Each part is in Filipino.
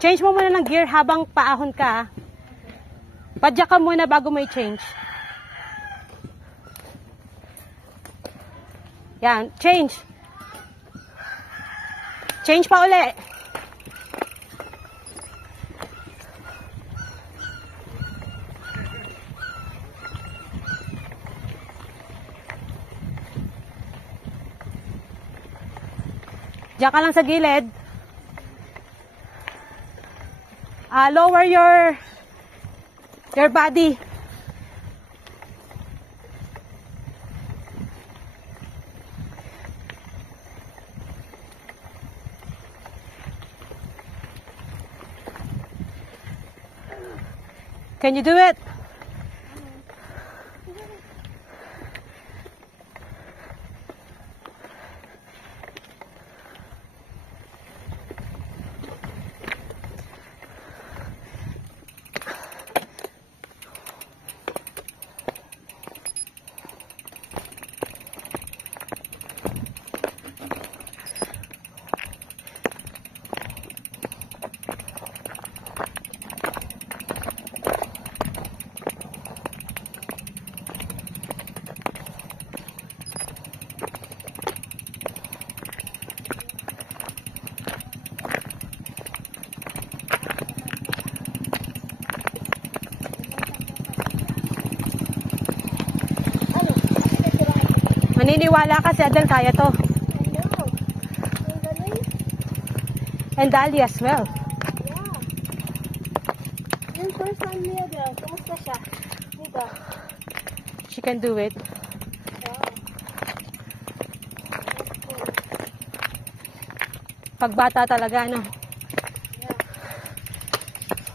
Change mo muna ng gear habang paahon ka. Padyak ka muna bago mo i-change. Yan, change. Change pa uli. Diyan ka lang sa gilid. Lower your body. Can you do it? Maniniwala ka si Adel, kaya to. And Dali as well. Yeah. Yung first time niya Adel, kumusta siya? Dito. She can do it. Yeah. Pagbata talaga, no? Yeah.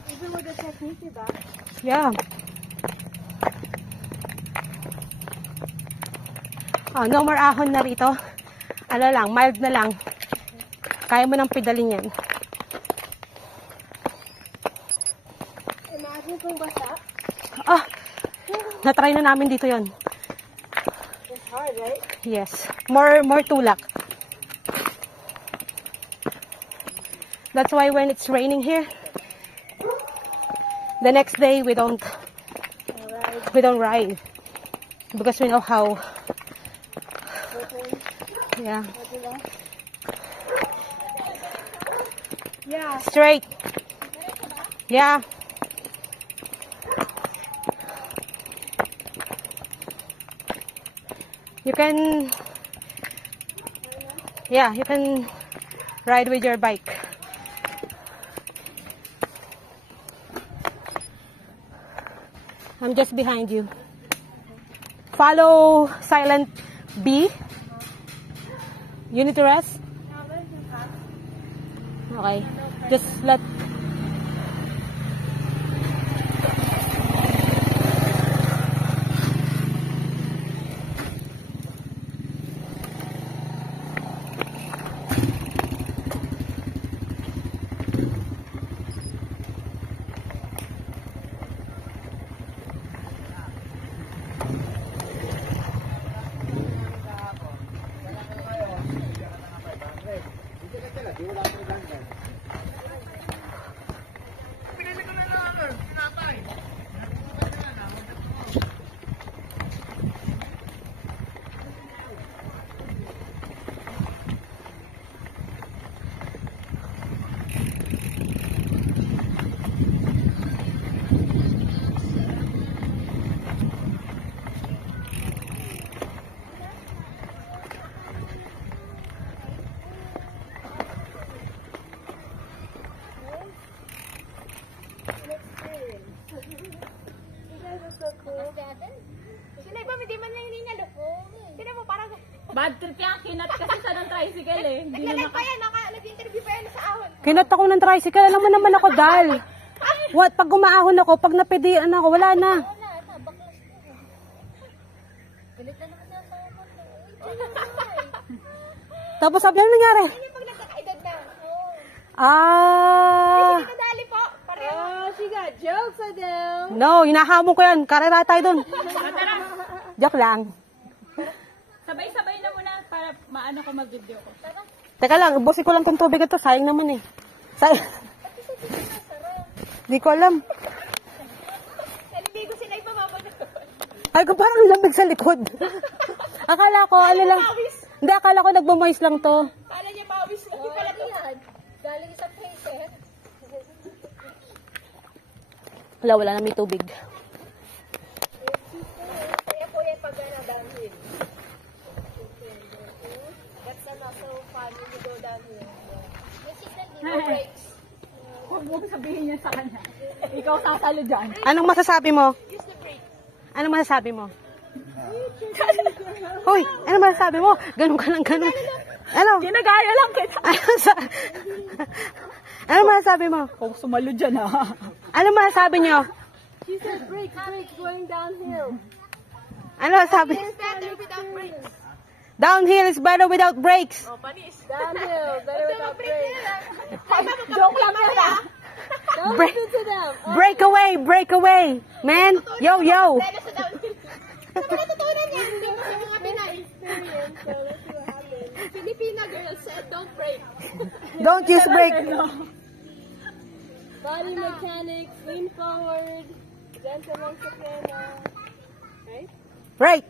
Even with the technique, diba? Yeah. Oh, no more ahon na rito. Ano lang, mild na lang. Kaya mo nang pedalin yan. Imagine kung basa. Ah! Na-try na namin dito yon. It's hard, right? Yes. More tulak. That's why when it's raining here, the next day we don't ride. Because we know how. Yeah. Yeah. Straight. Yeah. You can ride with your bike. I'm just behind you. Follow silent B. You need to rest? Okay. Just let... Bad trip yan, kinat kasi sa ng tricycle eh. Naglalay pa yan, nag-interview pa yan sa ahon. Kinat ako ng tricycle. Alam mo naman ako, Dal. What? Pag gumaahon ako, pag napedian ako, wala na. Baklas na. Galit na naman sa ahon. Tapos sabi ano nangyari? Hindi pag nagkakaedad na. Ah. Hindi nadali po. Pareho. Oh, she got jokes, Adele. No, hinahamon ko yan. Karera tayo dun. Joke lang. Sabay-sabay na muna para maano ko mag-video ko. Teka lang, ubusin ko lang itong tubig ito. Sayang naman eh. Sa... Di ko alam. Naliligo sila yung pamamagat. Ay, ko parang lamig sa likod. Akala ko, ano lang. Hindi, akala ko nagmamoist lang to. Kala niya pawis mo. Hindi pala yan. Galing sa face eh. Wala na may tubig. Kaya po yan pag downhill. That's not so fun when you go downhill. Which is the no brakes. Huwag mo sabihin niya sa kanya. Ikaw sasalo dyan. Anong masasabi mo? Use the brake. Anong masasabi mo? Hoy, ano masasabi mo? Ganun ka lang, ganun. Ano? Ginagaya lang kita. Ano masasabi mo? Kung sumalo dyan ha. Ano masasabi nyo? She said brake going downhill. Ano masasabi? It's better without brakes. Downhill is better without brakes. Oh, panis. Downhill, better without brakes. Joke lang yun ah. Don't Break- listen to them. Break away, man. Yo, yo. Dahil sa downhill. Ano natutunan niya? Hindi mo sa mga Pinay. Experience, so let's see what happens. Filipina girl said don't brake. Don't use brake. Body mechanics, lean forward, gentle lang sa pena. Right? Right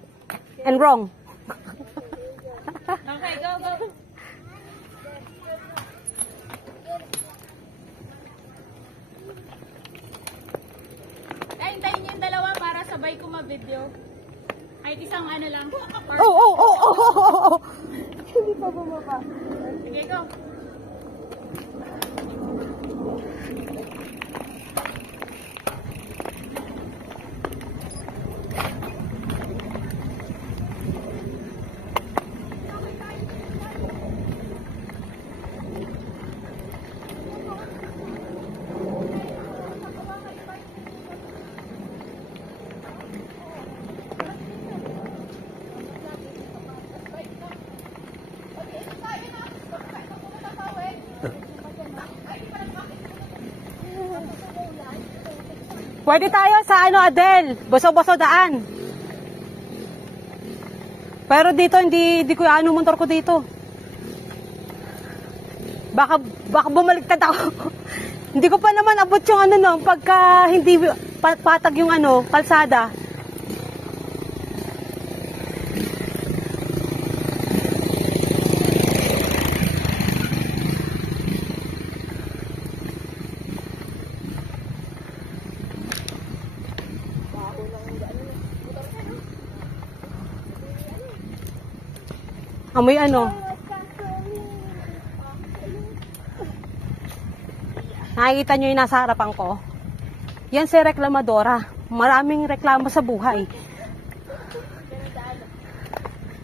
and wrong. Okay, go, go. Ay, hintayin niyo yung dalawa para sabay ko ma-video. Kahit isang ano lang. Oh. Hindi pa bumaba. Sige, go. Pwede tayo sa ano, Adel. Boso-boso daan. Pero dito, hindi ko ano motor ko dito. Baka bumaliktad ako. Hindi ko pa naman abot yung ano no, pagka hindi patag yung ano, kalsada. Amoy ano? Nakikita nyo yung nasa harapan ko? Yan si reklamadora. Maraming reklamo sa buhay.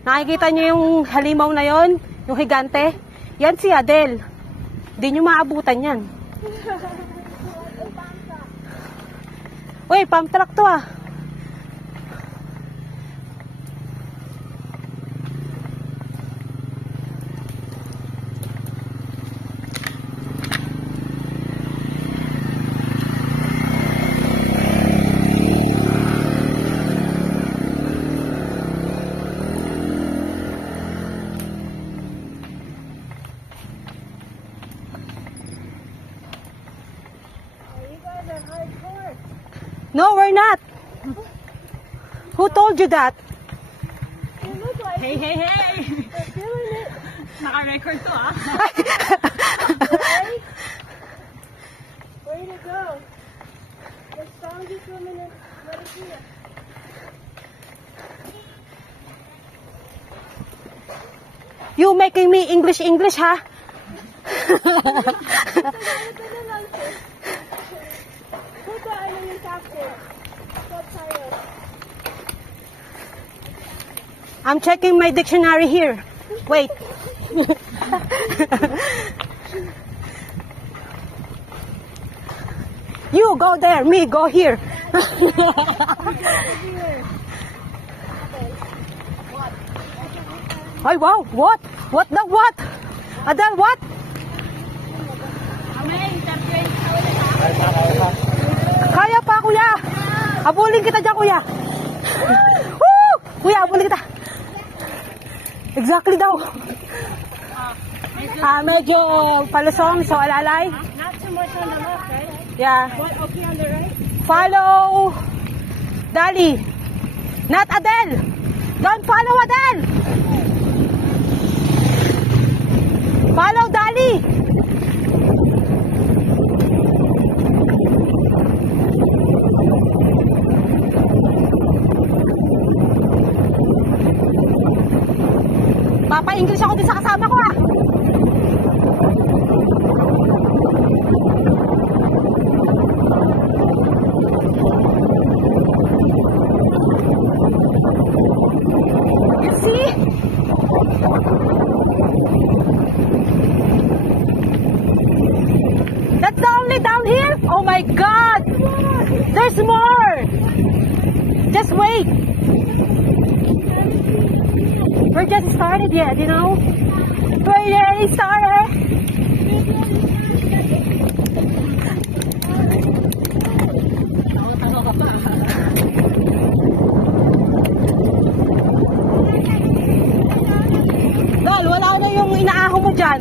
Nakikita nyo yung halimaw na yon, yung higante? Yan si Adel. Hindi nyo maabutan yan. Uy, pump truck to ah. No, we're not. Who told you that? Hey, hey, hey! Naka-record to ah. Way to go. The strongest woman in Marikina. You making me English, ha? I'm checking my dictionary here. Wait. You go there, me go here. Ay, wow, what? What the what? Adel, what? Amen, 38. Kaya pa, kuya. Abulin kita dyan, kuya. Woo! Kuya, abulin kita. Exactly daw. Medyo palusong, so alalay. much on the left, right? Yeah. What, okay on the right? Follow Dali. Not Adele. Don't follow Adele. Follow Dali. Papa-English ako din sa kasama ko ah. You see? That's the only downhill? Oh my God! There's more! Just wait. We're just started yet, you know? We're already started. Dol, wala na yung inaaho mo dyan.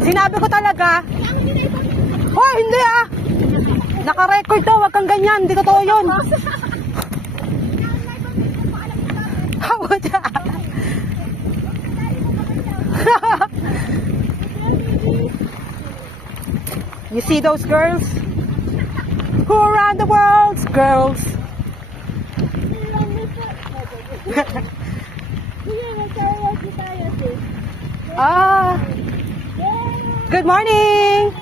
Sinabi ko talaga. Hoy, hindi ah! Naka-record to, wag kang ganyan. Hindi totoo yun. Hawa dyan. You see those girls? Who around the world? Girls. Ah. Good morning.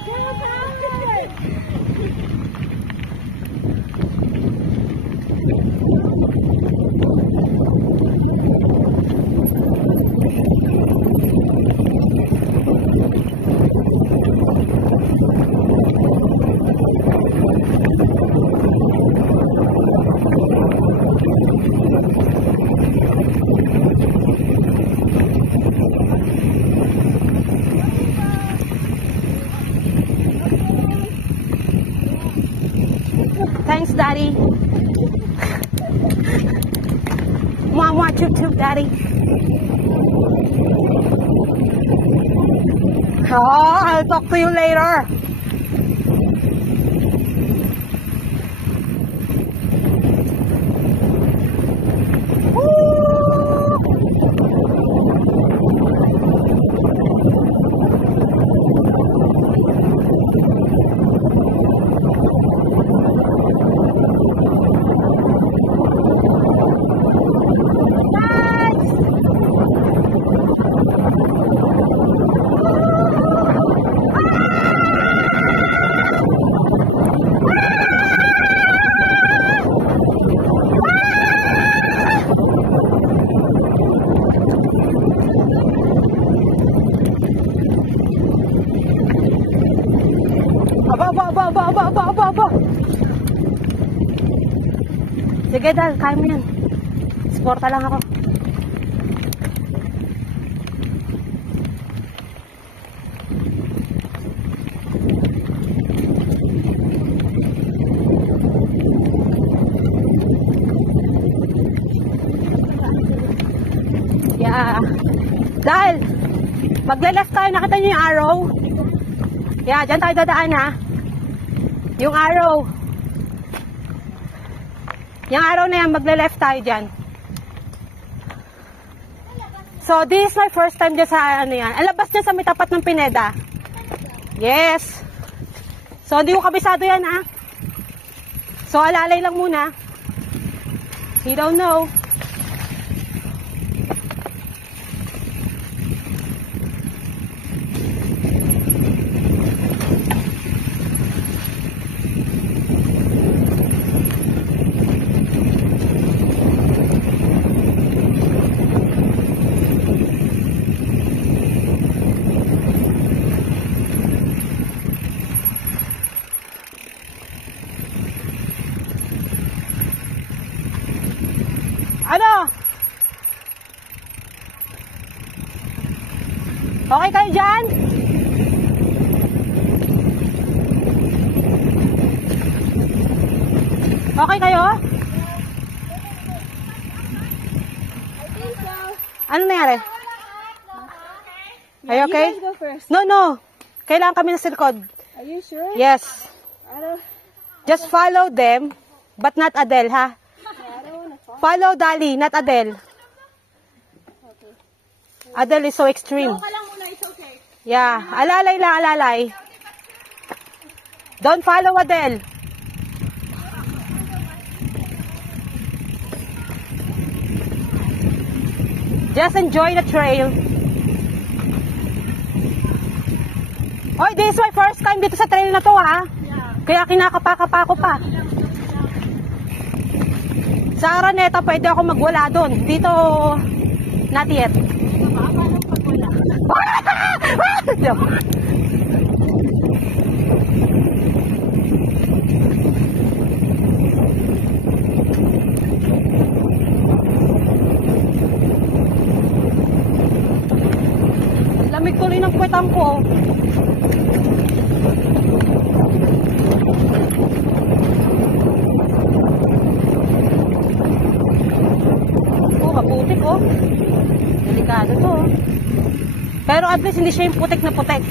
Thanks, Daddy. Mwah, choo choo, Daddy. Oh, I'll talk to you later. Aba. Sige, Dal, kaya mo yan. Sporta lang ako. Yeah. Dal, magle-left tayo. Nakita niyo yung arrow? Yeah, dyan tayo dadaan ha. Yung arrow. Yung arrow na yan, magle-left tayo dyan. So, this is my first time dyan sa ano yan. Alabas dyan sa may tapat ng Pineda. Yes. So, hindi ko kabisado yan ha. So, alalay lang muna. You don't know. Ano? Okay kayo dyan? Okay kayo? Ano nangyari? Are you okay? You guys go first. No. Kailangan kami na sa likod. Are you sure? Yes. I don't Just follow them, but not Adele, ha? wanna fall. Follow Dali, not Adele. Adele is so extreme. Ka lang muna, it's okay. Yeah, alalay lang, alalay. Don't follow Adele. Just enjoy the trail. Oy, this is my first time dito sa trail na to, ha? Kaya kinakapa-kapa ko pa. Sa Araneta, pwede ako magwala doon. Dito, not yet. Joke. Lamig tuloy ng puwetang ko. Oh, maputik oh. Delikado to oh. Pero at least hindi siya yung putik na putik.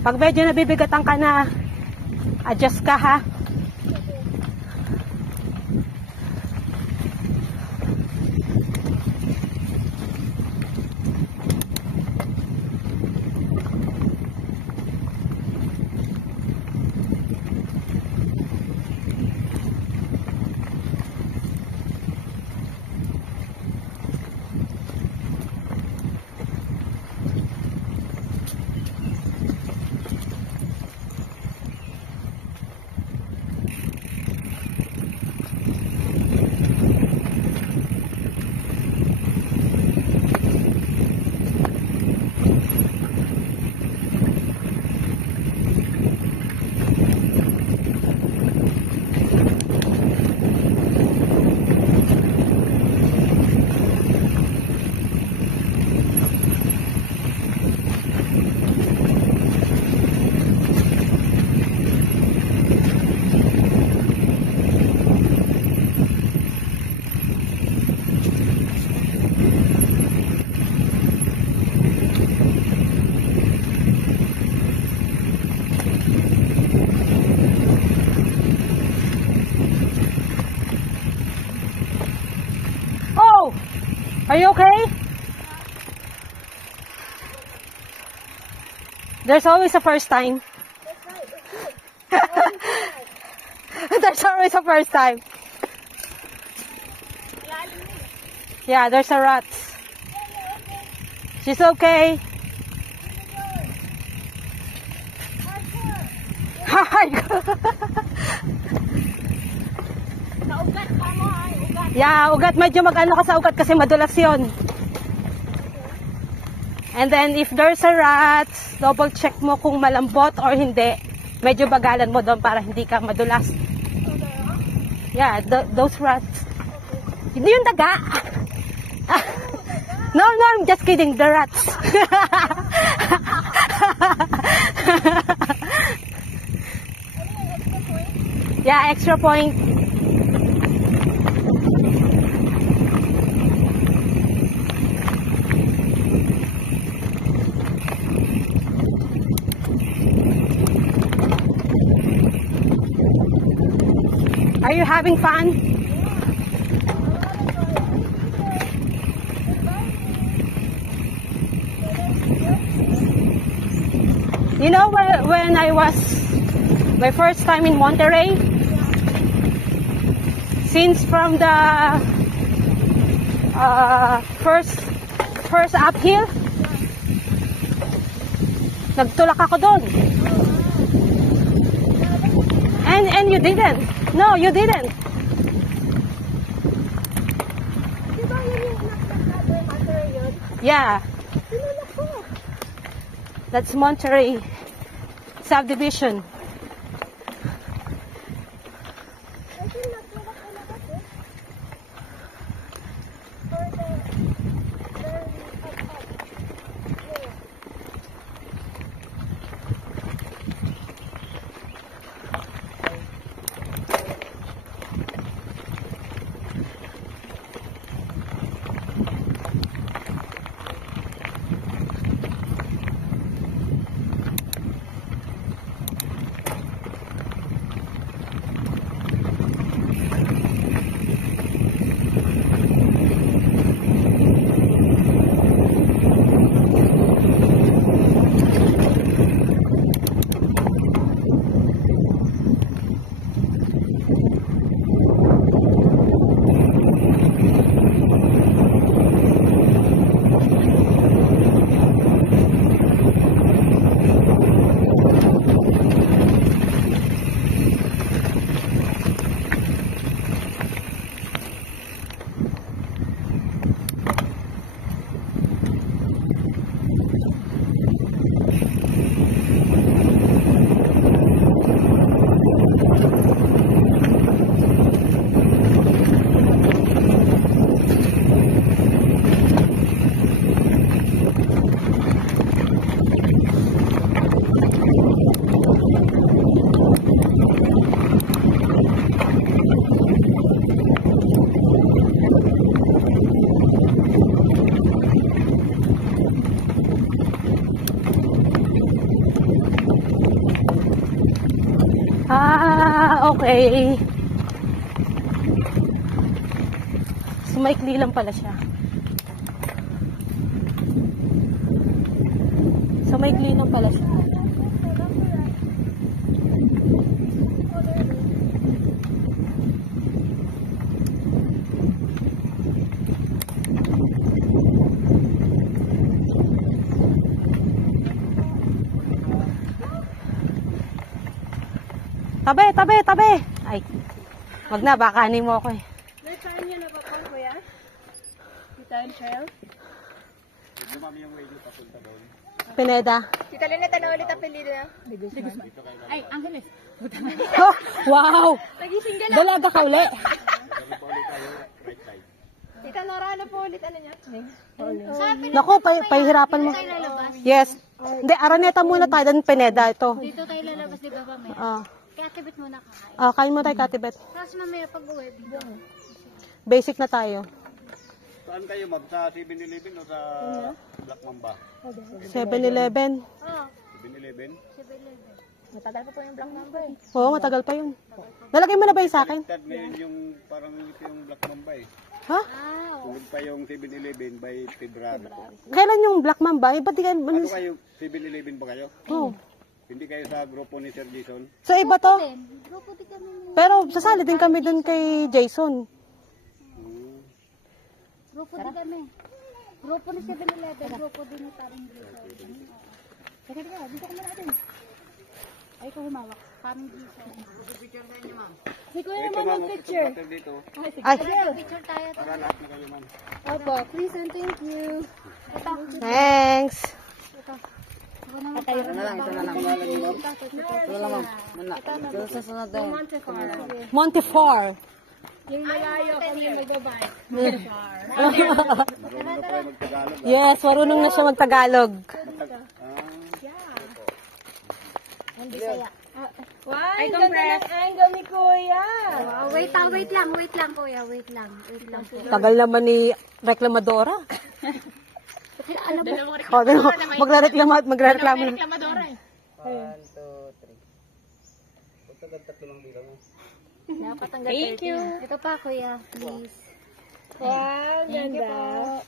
Pag medyo nabibigatan ka na, adjust ka ha. Are you okay? There's always a first time. There's always a first time. Yeah, there's a rat. She's okay. Naugat pa mo ay ugat. Yeah, ugat. Medyo mag-ano ka sa ugat kasi madulas yun. And then, if there's a rat, double check mo kung malambot or hindi. Medyo bagalan mo doon para hindi ka madulas. Yeah, those rats. Hindi yung daga. No, I'm just kidding. The rats. Yeah, extra point. Are you having fun? You know, when I was my first time in Monterey, since from the first uphill. Nagtulak ako doon. And you didn't. No, you didn't. Di ba yun yung Monterey yun? Yeah. Tinulak ko. That's Monterey subdivision. I think nagtulak ko na kasi. For the very up. Okay. Sumaikli lang pala siya. Sumaikli lang pala siya. Tabi, tabi, tabi. Ay, wag na, baka anin mo ako eh. May time niya na ba pang kuya? May time trail? Pineda. Tita Lynette, ano ulit ang pilido na? Ay, Angeles. Oh, wow! Nagising ka na. Dalaga ka uli. Tita Nora, ano po ulit ano niya? Naku, pahihirapan mo. Yes. Hindi, Araneta muna tayo, then Pineda ito. Dito tayo lalabas, di ba, mamaya? Ah, Kaya muna kakain. kain mo tayo, Katibet. Tapos mamaya pag-uwi, dito. Basic na tayo. Saan kayo mag? Sa 7-Eleven o sa Black Mamba? 7-Eleven. Oo, 7-Eleven? 7-Eleven. Matagal pa po yung black number eh. Oo, matagal pa yun. Nalagay mo na ba yun sa akin? Tad ngayon yung parang ito yung Black Mamba eh. Ha? Sunod pa yung 7-Eleven by February. Kailan yung Black Mamba? Eh, ba't di kayo... Ano kayo? 7-Eleven ba kayo? Oh. Hindi kayo sa grupo ni Sir Jason? So, iba to? Grupo di kami. Pero sasali din kami dun kay Jason. Grupo di kami. Grupo ni 7-Eleven, grupo din ni Paring Jason. Teka, dito ka muna din. Ay, ikaw humawak. Paring Jason. Si kuya Ito ma'am, picture dito. Ay, Picture tayo. Para lahat na kayo ma'am. Opo, please and thank you. thanks. Montefiore. Yung malayo kami magbabike. Marunong na kayo mag-Tagalog. Yes, marunong na siya mag-Tagalog. Wow, ang ganda ng angle ni kuya. Wait lang, kuya. Wait lang. Tagal naman ni reklamadora. Ano ba? Magre-reklamo na. Reklamadora eh. 1, 2, 3. Dapat hanggang 30. Thank you. Ito pa, kuya. Please. Wow, ganda.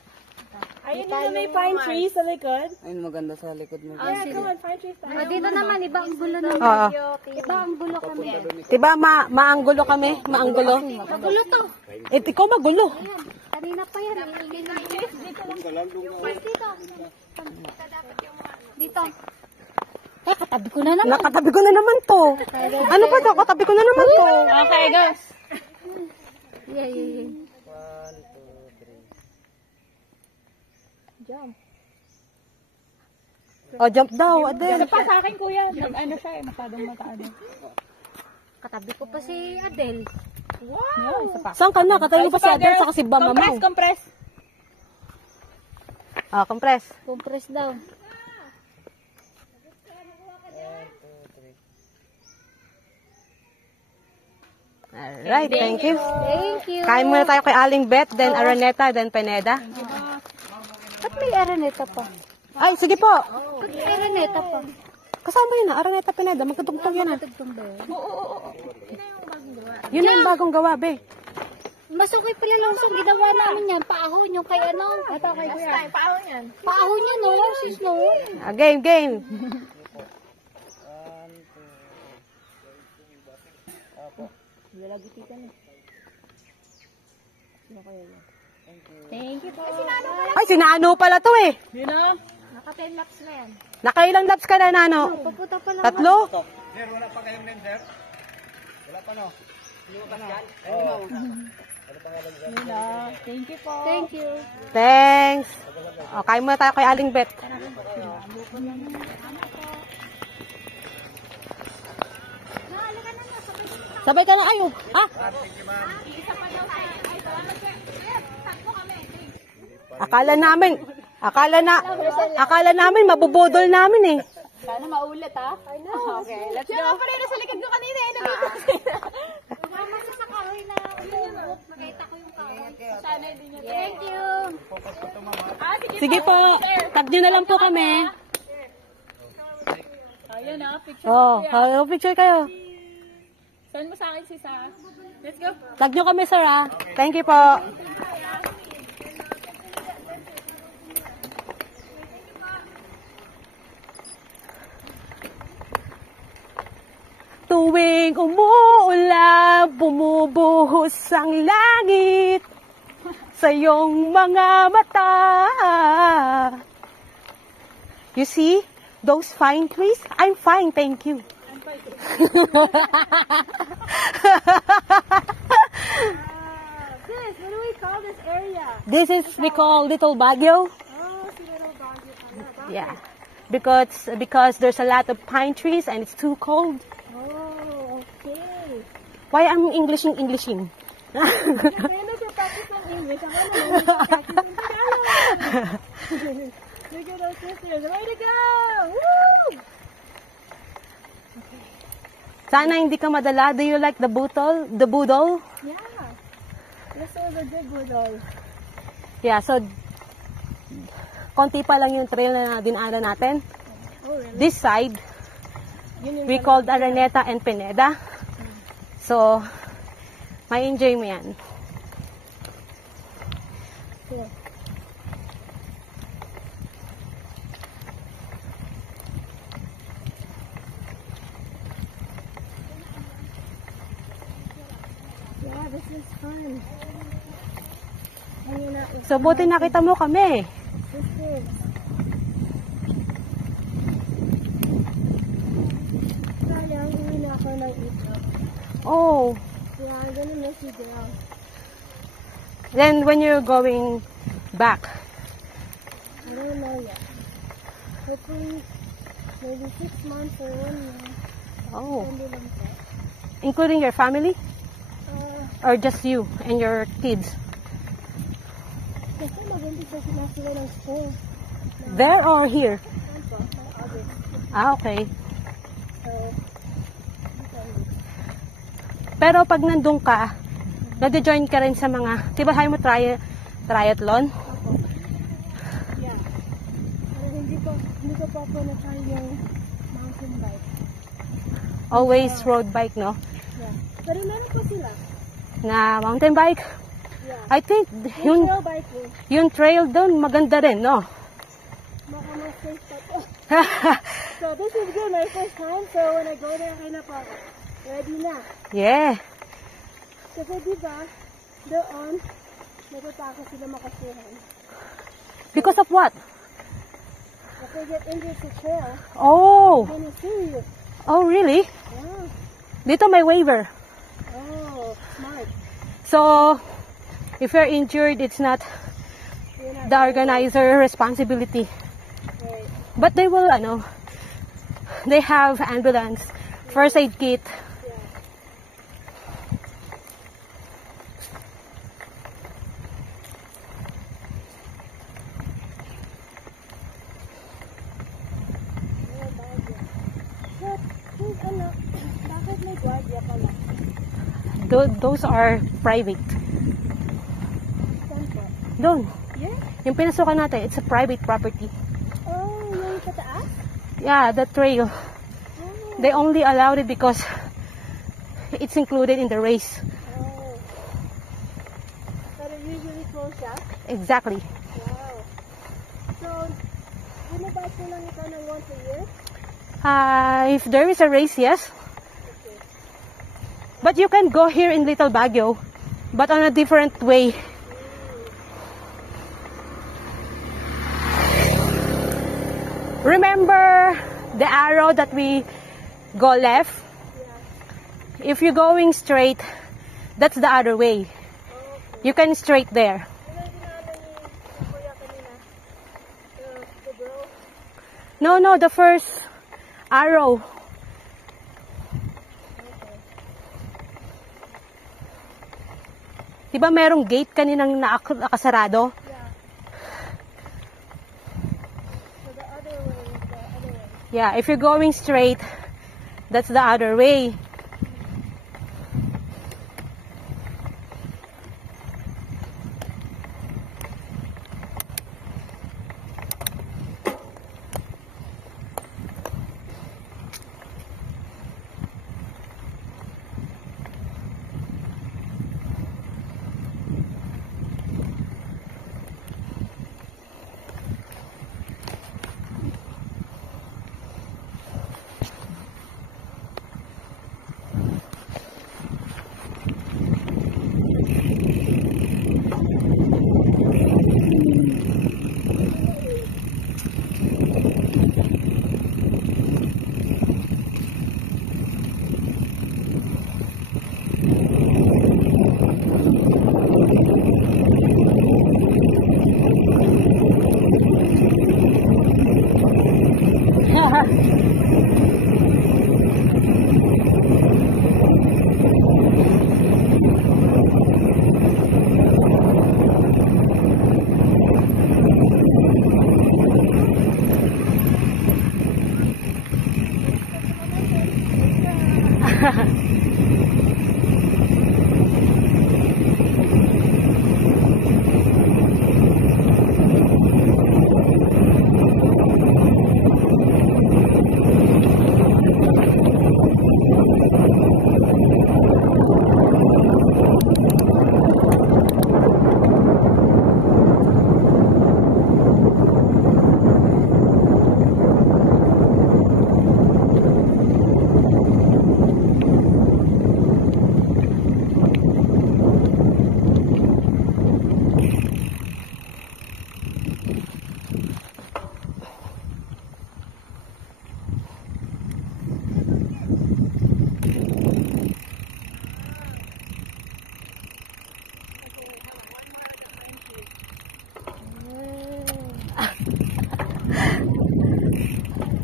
I Ayun na may pine trees sa likod. Ayun, maganda sa likod mo. Come on, pine trees tayo. Dito naman, iba ang gulo naman. Oo. Iba ang gulo kami. Diba, maanggulo kami? Maanggulo? Magulo to. Ikaw magulo. Ayan, kanina pa yan. Dito. Dito. Eh, katabi ko na naman. Nakatabi ko na naman to. Ano ba to? Katabi ko na naman to. Okay, guys. Yeah. Oh, jump daw, Adel. Pa sa akin, kuya. Ano siya eh, masyadong mataado. Katabi ko pa si Adele. Wow. Saan ka na? Katabi mo pa si Adel sa kasi ba mamaw? Compress. Ah, compress. Compress daw. Alright, thank you. Thank you. Kain muna tayo kay Aling Beth, then Araneta, then Pineda. Ba't may araneta pa? Ay, sige po. Ba't may araneta pa? Kasama yun na, Araneta, Pineda. Magkatugtog yun na. Tugtong ba yun? Yun na yung bagong gawa, be. Mas okay pala lang sa ginawa namin yan. Paahon yung kay ano. Ito kay kuya. Paano yan? Paahon yan, no? Sis, no? Game. Thank you po. Ay, sinano pala to eh. Yun na. Naka-10 laps na yan. Nakailang laps ka na, Nano? Paputa pa lang. 3? Sir, wala pa kayong name, sir? Wala pa, no? Thank you po. Thank you. Thanks. O, kain muna tayo kay Aling Beth. Sabay ka na, ayo. Ah? Akala namin mabubudol namin eh. Sana maulit ha. I know. Okay, let's go. Siya nga pala nasa likod ko kanina eh. Mama sa kahoy na umuot. Nakita ko yung kahoy. Sana hindi niya. Thank you. Sige po, tag nyo na lang po kami. Ayun ha, picture. Oh, picture kayo. Send mo sa akin si Sa. Let's go. Tag nyo kami, sir, ah. Thank you po. Tuwing umuulan, bumubuhos ang langit sa iyong mga mata. You see those fine trees? I'm fine, thank you. Sis, what do we call this area? This is we call Little Baguio. Oh, si Little Baguio. Yeah, because there's a lot of pine trees and it's too cold. Oh, okay. Why I'm Englishing? Kaya nagpa-practice ng English. Ako naman nagpa-practice ng Tagalog. Look at those sisters. Way to go! Woo! Sana hindi ka madala. Do you like the budol? The budol? Yeah. This was a good budol. Yeah, so konti pa lang yung trail na dinaanan natin. Oh, really? This side, Yun yung we called Araneta and Pineda. So, may enjoy mo yan. Cool. Yeah, this is fun. Hanging out with So, buti nakita mo kami. sisters. Sayang, uwi na ako ng ito. Oh, Yeah, I'm gonna miss you, girl. then when you're going back, I don't know yet. Hopefully, maybe 6 months or 1 year. oh, Hindi lang po. including your family Uh, or just you and your kids? kasi mag-umpisa sila sila ng school. There or here? Saan po? Sa August. Ah, okay. So, Pero pag nandun ka, nade-join ka rin sa mga, diba sabi mo triathlon? yeah. Pero hindi ko pa po na-try yung mountain bike. Always road bike, no? Yeah. Pero meron po sila. Na mountain bike. I think yung, Trail biking. yung trail doon maganda rin, no? Baka mas safe pa to. So this is good, my first time. So when I go there, kaya na pa ako. Ready na. Yeah. Kasi diba, doon, natatakot sila makasuhan. Because of what? If they get injured sa trail, Oh. then it's serious. Oh, really? Yeah. Dito may waiver. Oh, smart. So, if you're injured, it's not You're not the organizer responsibility. right. But they will, they have ambulance, first aid kit. But, who's ano, bakit may guardia pala? Those are private. Saan po? Doon. Yeah? Yung pinasukan natin, it's a private property. Oh, yung pataas? Yeah, the trail. Oh. They only allowed it because it's included in the race. Oh. But it usually closed up? Exactly. Wow. So, binabike mo lang ito ng once a year? If there is a race, yes. Okay. But you can go here in Little Baguio, but on a different way. Remember the arrow that we go left? Yeah. If you're going straight, that's the other way. Okay. You can straight there. Ano yung ginagawa ni Kuya kanina? The girl? No, the first arrow. Diba merong gate kaninang nakasarado? Yeah. So the other way is the other way. Yeah, if you're going straight, that's the other way.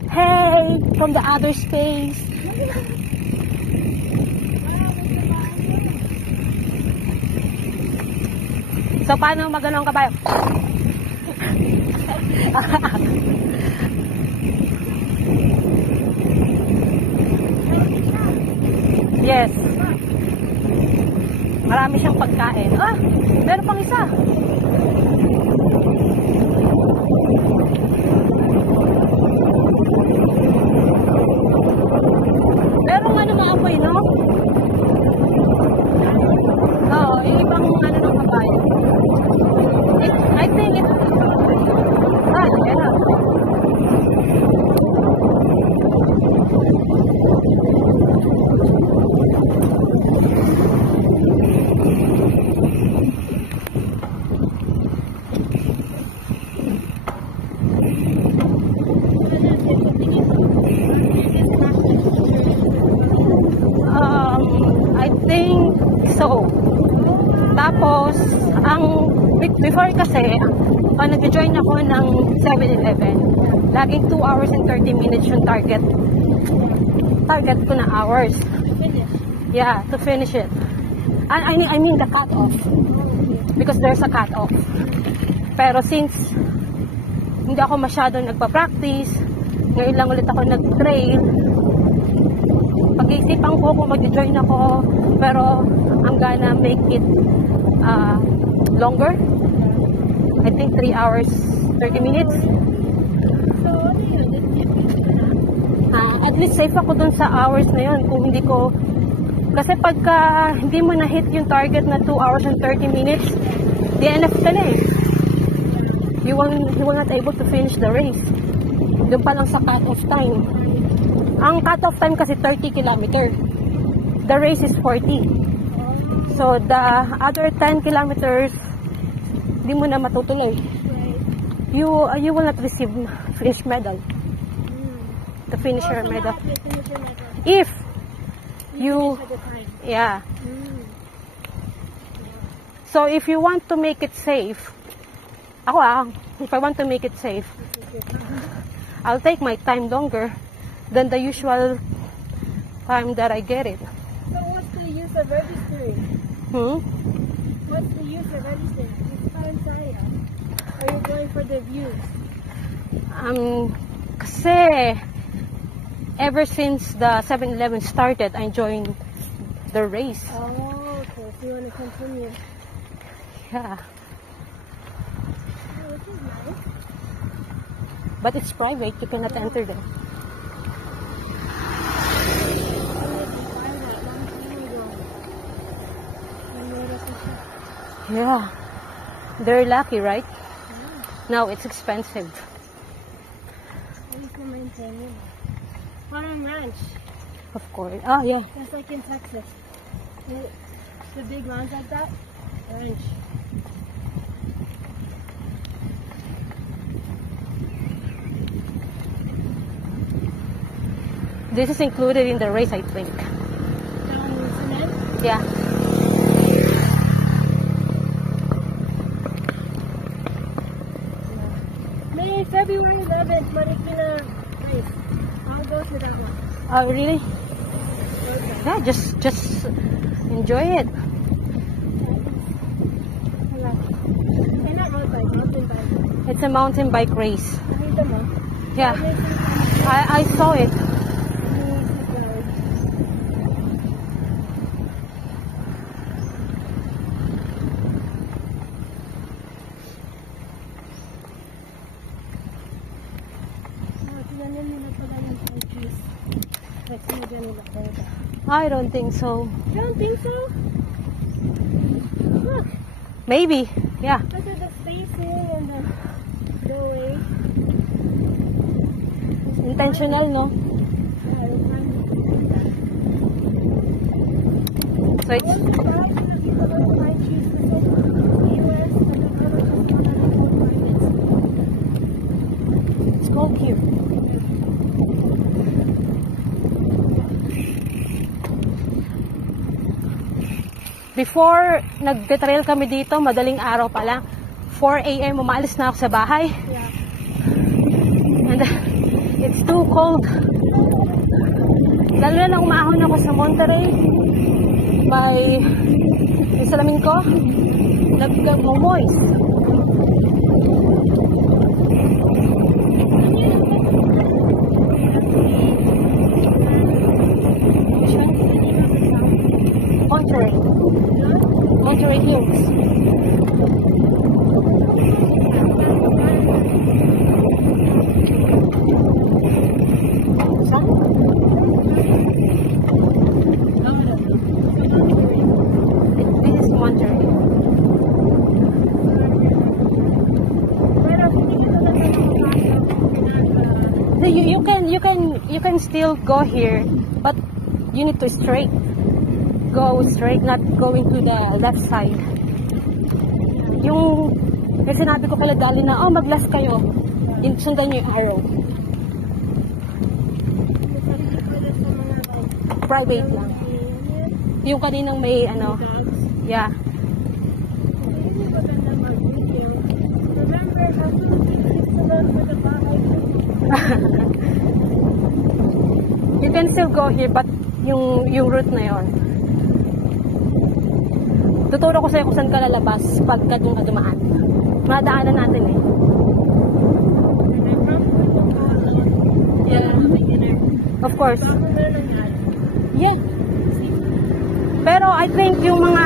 Hey, from the other space. So, paano magano ang kabayo? Yes. Marami siyang pagkain. Ah, meron pang isa. Merong ano maapoy, no? Oo, yung ibang ano ng kabayo. Before kasi, pag nag-join ako ng 7-Eleven, laging 2 hours and 30 minutes yung target. Target ko na hours. Finish. Yeah, to finish it. I mean the cut-off. Because there's a cut-off. Pero since hindi ako masyadong nagpa-practice, ngayon lang ulit ako nag-trail, pag-iisipan ko kung mag-join ako, pero I'm gonna make it longer. I think 3 hours, 30 minutes. So, ano yun? At least safe ako dun sa hours na yun. Kung hindi ko, kasi pagka hindi mo na-hit yung target na 2 hours and 30 minutes, DNF ka na eh. You will not able to finish the race. Doon pa lang sa cut-off time. Ang cut-off time kasi 30 kilometer. The race is 40. So, the other 10 kilometers, di mo na matutuloy. You will not receive finish medal. The finisher medal. If you, yeah. So, if you want to make it safe, if I want to make it safe, I'll take my time longer than the usual time that I get it. So, what's the use of registering? What's the use of registering? It's fun, Saya. Are you going for the views? Kasi, ever since the 7-Eleven started, I joined the race. Oh, okay. So, you want to continue? Yeah. Oh, this is nice. But it's private. You cannot enter there. Yeah. They're lucky, right? Now it's expensive. At least to maintain it. Farm ranch. Of course. Oh, yeah. Just like in Texas. The big ones like that. Ranch. This is included in the race, I think. Down in cement. Yeah. May February 11th, Marikina race. I'll go to that one. Oh, really? Okay. Yeah, just enjoy it. And not road bike, mountain bike. It's a mountain bike race. Dito mo. Yeah. I saw it. I don't think so. You don't think so? Look, Maybe. Yeah. look at the spacing and the way. Intentional, no? So it's it's cold here. Before nag-trail kami dito, madaling araw pa lang. 4 a.m. umaalis na ako sa bahay. And it's too cold. Lalo na nang umahon ako sa Monterey. Yung salamin ko, nag-moist. Monterey. Monterey Hills. Saan? This is Monterey. No, you can still go here, but you need to go straight, not going to the left side. Yung sinabi ko kala Dali na, mag-last kayo. Sundan nyo yung arrow. Private lang. Yung kaninang may, yeah. go here, but yung route na yon. Tuturo ko sa'yo kung saan ka lalabas pagka doon ka dumaan. Madaanan natin eh. Yeah. Of course. Yeah. Pero I think yung mga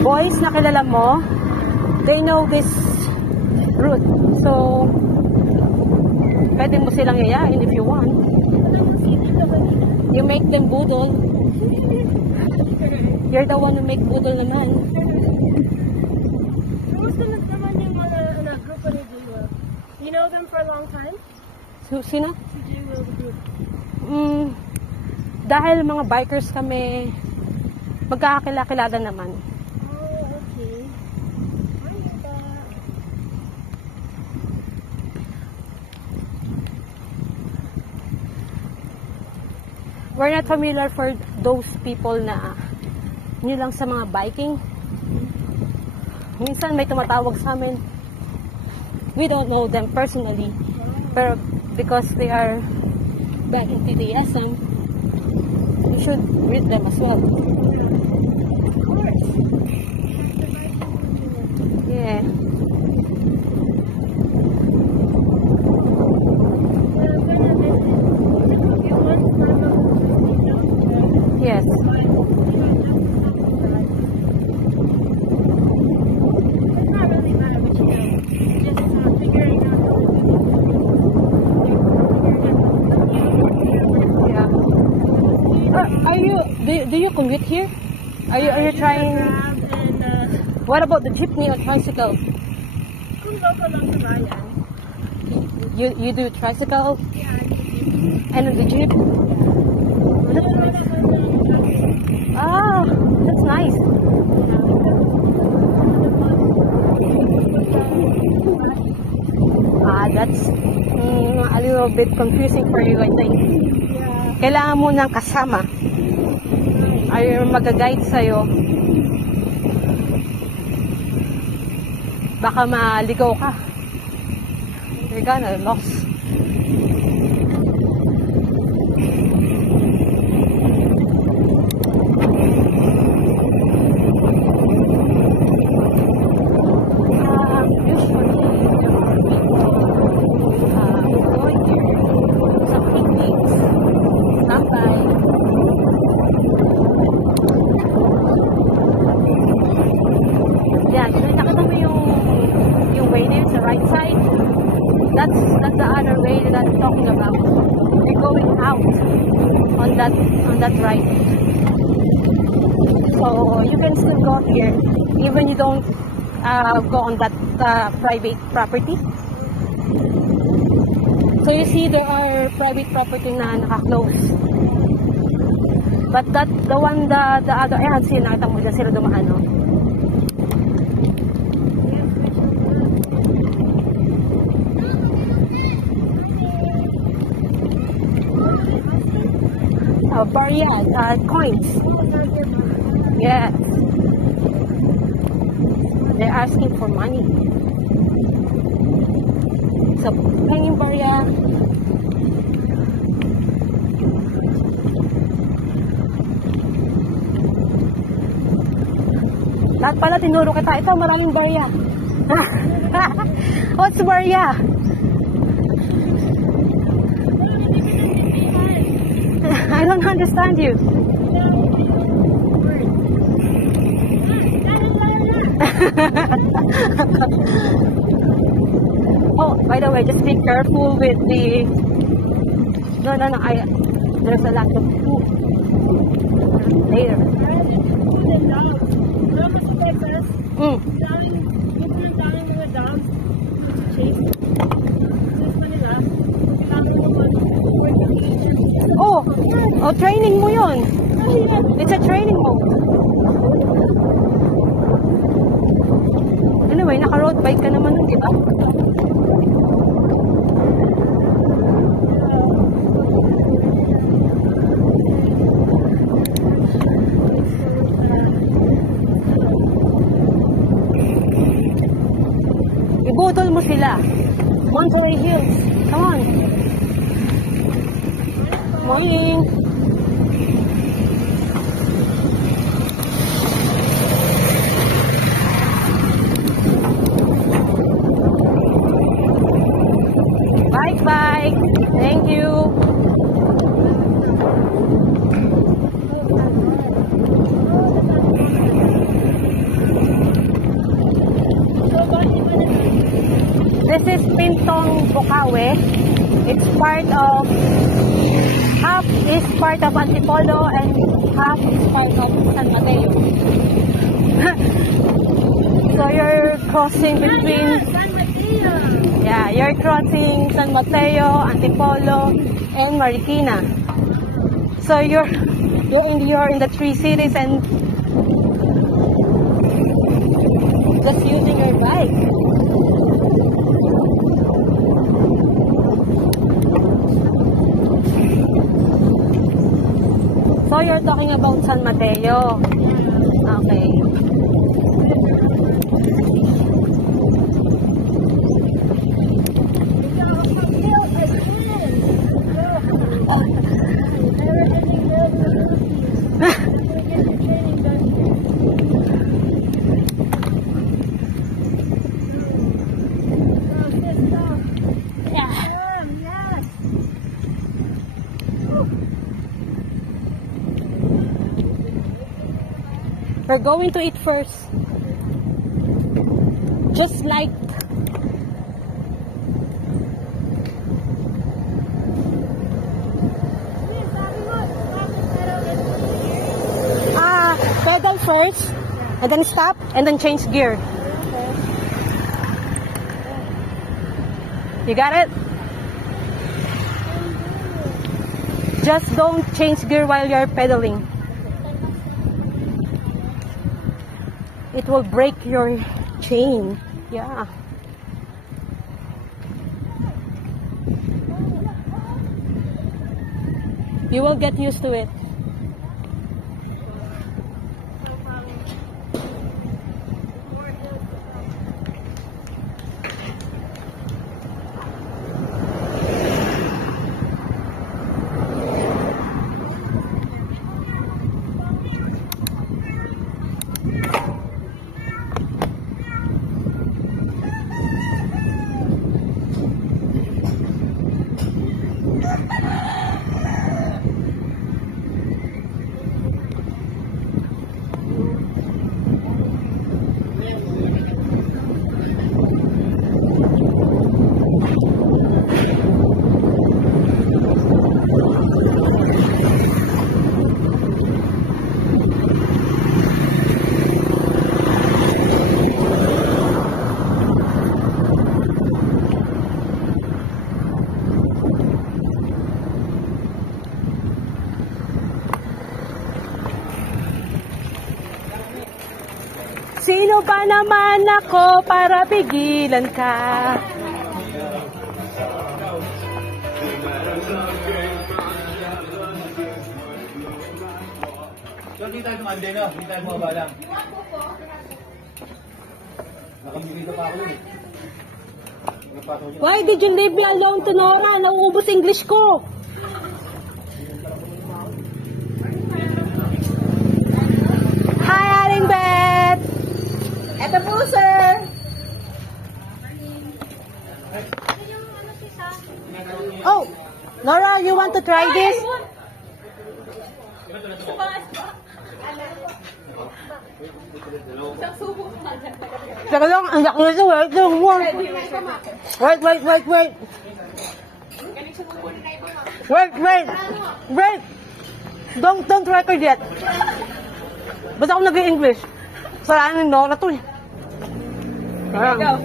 boys na kilala mo, they know this route. So, pwede mo silang yayain if you want. You make them budol. You're the one who make budol naman. Kamusta naman yung mga group ni J-Will? You know them for a long time? So, sino? Si J-Will group. Dahil mga bikers kami, magkakakilala naman. Oh, okay. Ayos ba? We're not familiar for those people na new lang sa mga biking. Minsan may tumatawag sa amin. We don't know them personally. Pero because they are back in TTSM, we should read them as well. Of course. Yeah. Well, I'm gonna visit. You want to talk about the Yes. It's not really bad, but you know, just figuring out how to do Yeah. Do you commute here? Are you trying? and What about the jeepney or tricycle? kung local lang sa bayan, You do tricycle yeah, and the jeep? Ah, that's nice. That's a little bit confusing for you, I think. Kailangan mo ng kasama. Ay mag-guide sa'yo. Baka maligaw ka. You're gonna lost. That's the other way that I'm talking about. You're going out on that right. So you can still go here even you don't go on that private property. So you see there are private property na naka-close. But the other, ayan, nakita mo dyan sila dumaan, no? Coins. Yes. They're asking for money. So, hanging barya. Lahat pala tinuro kita. Ito, maraming barya. What's barya? I don't understand you. Oh, by the way, just be careful with the... No, there's a lot of food there. Oh, training mo yun. It's a training mode. Anyway, naka-road bike ka naman nun, di ba? Ibudol mo sila. Monterey Hills. Come on. Morning. This is Pintong Bocaue. It's half is part of Antipolo and half is part of San Mateo. So you're crossing between, you're crossing San Mateo, Antipolo, and Marikina. So you're in the three cities and just using your bike. So you're talking about San Mateo. Okay. We're going to eat first. Just like pedal first and then stop and then change gear. You got it? Just don't change gear while you're pedaling. It will break your chain. Yeah. You will get used to it. Sino ba naman ako para pigilan ka? So, di tayo kumande, no? Di tayo mababa lang. Nakabigito pa ako yun eh. Why did you leave me alone to Nora? Nauubos English ko. Hi, Aling Beth! Eto po, sir! Oh, Nora, you want to try this? Teka lang, ang yak nito, wait! Don't record yet. Basta ako nag-English. Salamin Nora to eh. Ikaw.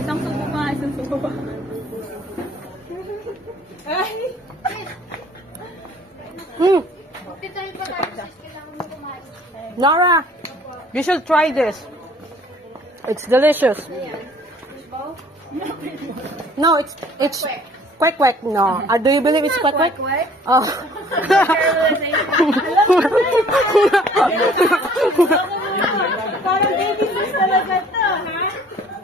Isang subo pa, isang subo pa. Ay! Nora, you should try this. It's delicious. No, it's quack. No, do you believe it's quack? Oh. Parang baby sis talaga to, ha?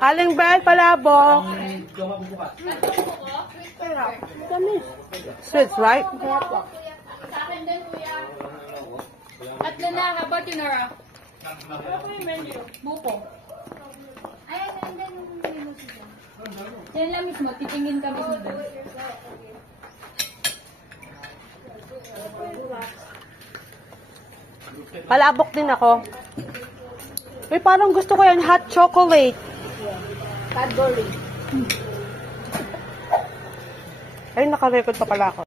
Aling Beth, palabok. Sweets, right? At na, how about you, Nora? Ano po yung menu? Buko. Ay, ganda yung menu siya. Yan lang mismo, titingin ka mismo doon. Palabok din ako. Parang gusto ko yan, hot chocolate. Cadbury. Ay, naka-record pa pala ako.